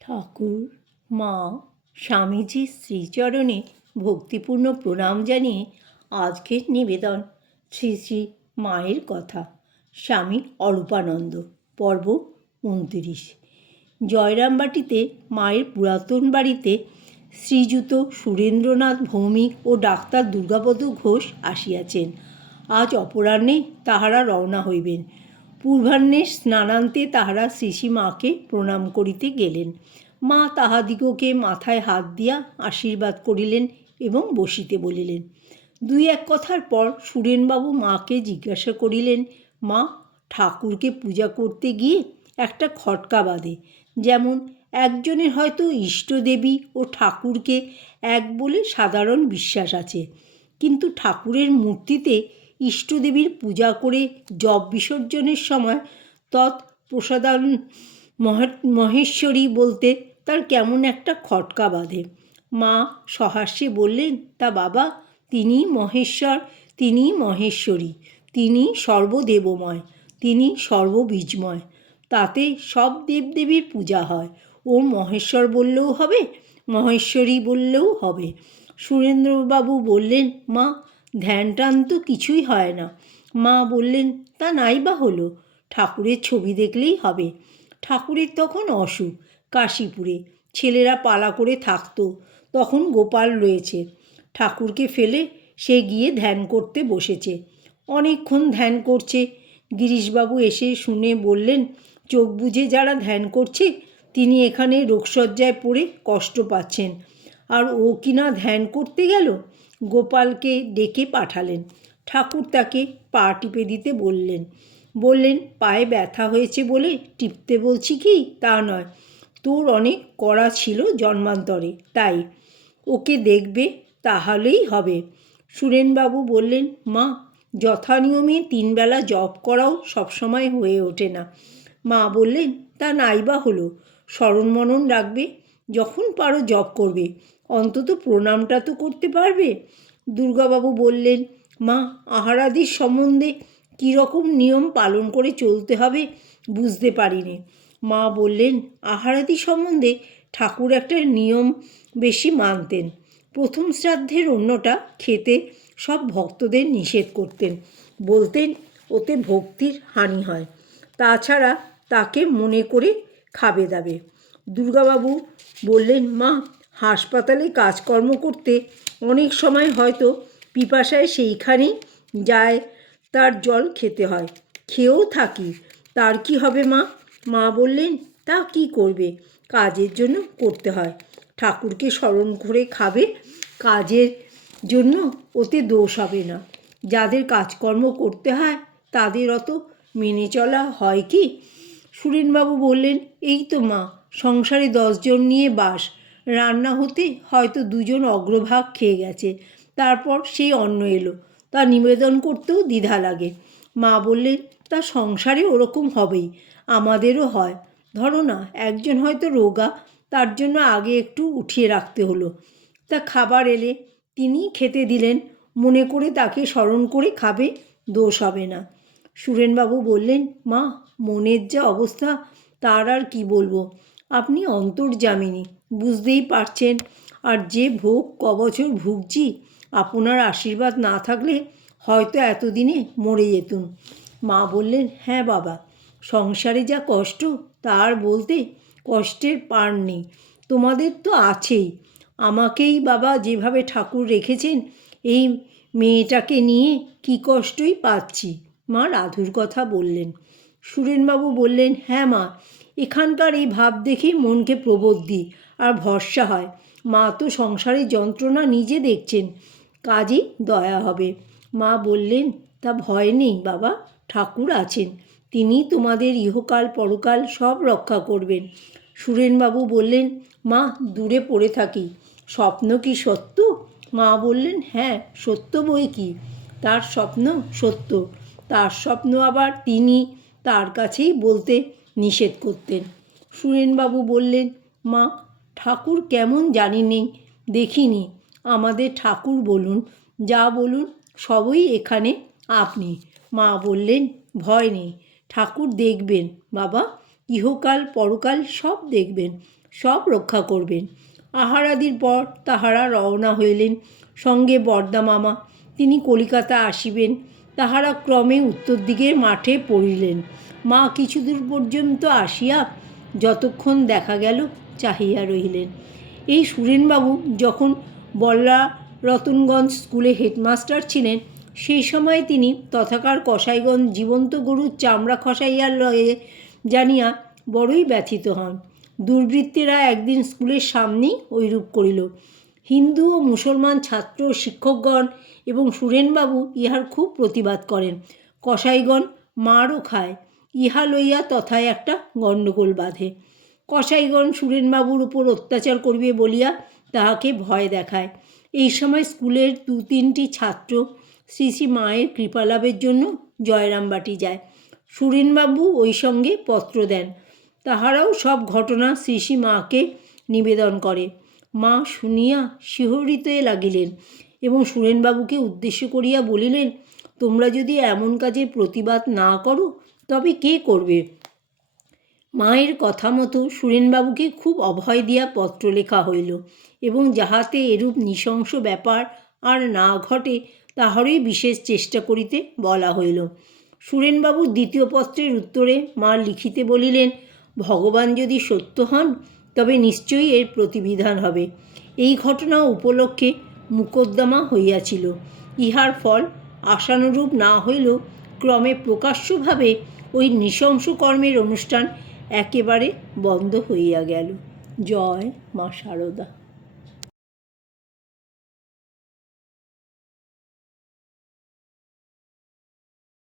ঠাকুর, মা, স্বামীজির শ্রীচরণে ভক্তিপূর্ণ প্রণাম জানিয়ে আজকের নিবেদন শ্রী শ্রী মায়ের কথা। স্বামী অরূপানন্দ, পর্ব 29। জয়রামবাটিতে মায়ের পুরাতন বাড়িতে শ্রীযুত সুরেন্দ্রনাথ ভৌমিক ও ডাক্তার দুর্গাপদ ঘোষ আসিয়াছেন। আজ অপরাহ্নে তাহারা রওনা হইবেন। পূর্বাহ্নে স্নানান্তে তাহারা শ্রীশ্রীমাকে প্রণাম করিতে গেলেন। মা তাহাদিগকে মাথায় হাত দিয়া আশীর্বাদ করিলেন এবং বসিতে বলিলেন। দুই এক কথার পর সুরেনবাবু মাকে জিজ্ঞাসা করিলেন, মা, ঠাকুরকে পূজা করতে গিয়ে একটা খটকা বাঁধে। যেমন একজনের হয়তো ইষ্টদেবী ও ঠাকুরকে এক বলে সাধারণ বিশ্বাস আছে, কিন্তু ঠাকুরের মূর্তিতে ইষ্টদেবীর পূজা করে জপ বিসর্জনের সময় তৎপ্রসাদান মহেশ্বরী বলতে তার কেমন একটা খটকা বাঁধে। মা সহাস্যে বললেন, তা বাবা, তিনিই মহেশ্বর, তিনিই মহেশ্বরী, তিনি সর্বদেবময়, তিনি সর্ববীজময়। তাতে সব দেবদেবীর পূজা হয়। ও মহেশ্বর বললেও হবে, মহেশ্বরী বললেও হবে। সুরেন্দ্রবাবু বললেন, মা, ধ্যান টান তো কিছুই হয় না। মা বললেন, তা নাই বা হলো, ঠাকুরের ছবি দেখলেই হবে। ঠাকুরের তখন অসুখ, কাশীপুরে ছেলেরা পালা করে থাকতো, তখন গোপাল রয়েছে। ঠাকুরকে ফেলে সে গিয়ে ধ্যান করতে বসেছে। অনেকক্ষণ ধ্যান করছে। গিরিশবাবু এসে শুনে বললেন, চোখ বুজে যারা ধ্যান করছে তিনি এখানে রোগশয্যায় পড়ে কষ্ট পাচ্ছেন, আর ও কিনা ধ্যান করতে গেল। গোপালকে ডেকে পাঠালেন। ঠাকুর তাকে পা টিপে দিতে বললেন, পায়ে ব্যথা হয়েছে বলে টিপতে বলছি কি তা নয়, তোর অনেক কড়া ছিল জন্মান্তরে, তাই ওকে দেখবে, তাহলেই হবে। সুরেনবাবু বললেন, মা, যথানিয়মে 3 বেলা জপ করাও সবসময় হয়ে ওঠে না। মা বললেন, তা নাইবা হলো, স্মরণ মনন রাখবে, যখন পারো জপ করবে, অন্তত প্রণামটা তো করতে পারবে। দুর্গাবাবু বললেন, মা, আহারাদির সম্বন্ধে কীরকম নিয়ম পালন করে চলতে হবে বুঝতে পারিনি। মা বললেন, আহারাদি সম্বন্ধে ঠাকুর একটা নিয়ম বেশি মানতেন। প্রথম শ্রাদ্ধের অন্যটা খেতে সব ভক্তদের নিষেধ করতেন, বলতেন ওতে ভক্তির হানি হয়, তাছাড়া তাকে মনে করে খাবে দাবে। দুর্গাবাবু বললেন, মা, হাসপাতালে কাজকর্ম করতে অনেক সময় হয়তো পিপাসায় সেইখানেই যায়, তার জল খেতে হয়, খেয়েও থাকি, তার কি হবে মা? মা বললেন, তা কি করবে, কাজের জন্য করতে হয়, ঠাকুরকে স্মরণ করে খাবে, কাজের জন্য ওতে দোষ হবে না। যাদের কাজকর্ম করতে হয় তাদের অত মেনে চলা হয় কি? সুরেনবাবু বললেন, এই তো মা, সংসারে 10 জন নিয়ে বাস, রান্না হতে হয়তো 2 জন অগ্রভাগ খেয়ে গেছে, তারপর সেই অন্ন এলো, তা নিবেদন করতেও দ্বিধা লাগে। মা বললেন, তা সংসারে ওরকম হবেই, আমাদেরও হয়। ধরো না, একজন হয়তো রোগা, তার জন্য আগে একটু উঠিয়ে রাখতে হলো, তা খাবার এলে তিনি খেতে দিলেন, মনে করে তাকে স্মরণ করে খাবে, দোষ হবে না। সুরেনবাবু বললেন, মা, মনের যা অবস্থা তার আর কি বলবো, আপনি অন্তর্যামিনী, বুঝতেই পারছেন, আর যে ভোগ কবছর ভুগছি, আপনার আশীর্বাদ না থাকলে হয়তো এতদিনে মরে যেতুম। মা বললেন, হ্যাঁ বাবা, সংসারে যা কষ্ট তার বলতে কষ্টের পার নেই, তোমাদের তো আছেই, আমাকেই বাবা যেভাবে ঠাকুর রেখেছেন, এই মেয়েটাকে নিয়ে কি কষ্টই পাচ্ছি। মা রাধুর কথা বললেন। সুরেনবাবু বললেন, হ্যাঁ মা, এখানকার এই ভাব দেখেই মনকে প্রবোধ দিই আর ভরসা হয়। মা তো সংসারের যন্ত্রণা নিজে দেখছেন, কাজেই দয়া হবে। মা বললেন, তা ভয় নেই বাবা, ঠাকুর আছেন, তিনি তোমাদের ইহকাল পরকাল সব রক্ষা করবেন। সুরেনবাবু বললেন, মা, দূরে পড়ে থাকি, স্বপ্ন কি সত্য? মা বললেন, হ্যাঁ সত্য বই কি, তার স্বপ্ন সত্য, তার স্বপ্ন আবার তিনি তার কাছেই বলতে নিষেধ করতেন। সুরেনবাবু বললেন, মা, ঠাকুর কেমন জানি নেই, দেখিনি, আমাদের ঠাকুর বলুন, যা বলুন সবই এখানে আপনি। মা বললেন, ভয় নেই, ঠাকুর দেখবেন বাবা, ইহকাল পরকাল সব দেখবেন, সব রক্ষা করবেন। আহারাদির পর তাহারা রওনা হইলেন, সঙ্গে বরদা মামা। তিনি কলিকাতা আসিবেন। তাহারা ক্রমে উত্তর দিকের মাঠে পড়িলেন। মা কিছু দূর পর্যন্ত আসিয়া যতক্ষণ দেখা গেল চাহিয়া রহিলেন। এই সুরেনবাবু যখন বল্লা রতনগঞ্জ স্কুলে হেডমাস্টার ছিলেন, সেই সময় তিনি তথাকার কসাইগঞ্জ জীবন্ত গরুর চামড়া খসাইয়া লয়ে জানিয়া বড়ই ব্যথিত হন। দুর্বৃত্তেরা একদিন স্কুলের সামনেই ঐরূপ করিল। হিন্দু ও মুসলমান ছাত্র শিক্ষকগণ এবং সুরেনবাবু ইহার খুব প্রতিবাদ করেন। কসাইগণ মারও খায়। ইহা লইয়া তথায় একটা গণ্ডগোল বাধে। কসাইগণ সুরেনবাবুর উপর অত্যাচার করিবে বলিয়া তাহাকে ভয় দেখায়। এই সময় স্কুলের 2-3টি ছাত্র শ্রী শ্রী মায়ের কৃপালাভের জন্য জয়রামবাটি যায়। সুরেনবাবু ওই সঙ্গে পত্র দেন। তাহারাও সব ঘটনা শ্রী শ্রী মাকে নিবেদন করে। মা শুনিয়া শিহরিতে লাগিলেন এবং সুরেনবাবুকে উদ্দেশ্য করিয়া বলিলেন, তোমরা যদি এমন কাজে প্রতিবাদ না করো তবে কে করবে? মায়ের কথা মতো সুরেনবাবুকে খুব অভয় দিয়া পত্র লেখা হইল এবং যাহাতে এরূপ নৃশংস ব্যাপার আর না ঘটে তাহারই বিশেষ চেষ্টা করিতে বলা হইল। সুরেনবাবু দ্বিতীয় পত্রের উত্তরে মা লিখিতে বলিলেন, ভগবান যদি সত্য হন তবে নিশ্চয়ই এর প্রতিবিধান হবে। এই ঘটনা উপলক্ষে মোকদ্দমা হইয়াছিল। ইহার ফল আশানুরূপ না হইলেও ক্রমে প্রকাশ্যভাবে ওই নৃশংস কর্মের অনুষ্ঠান একেবারে বন্ধ হইয়া গেল। জয় মা শারদা।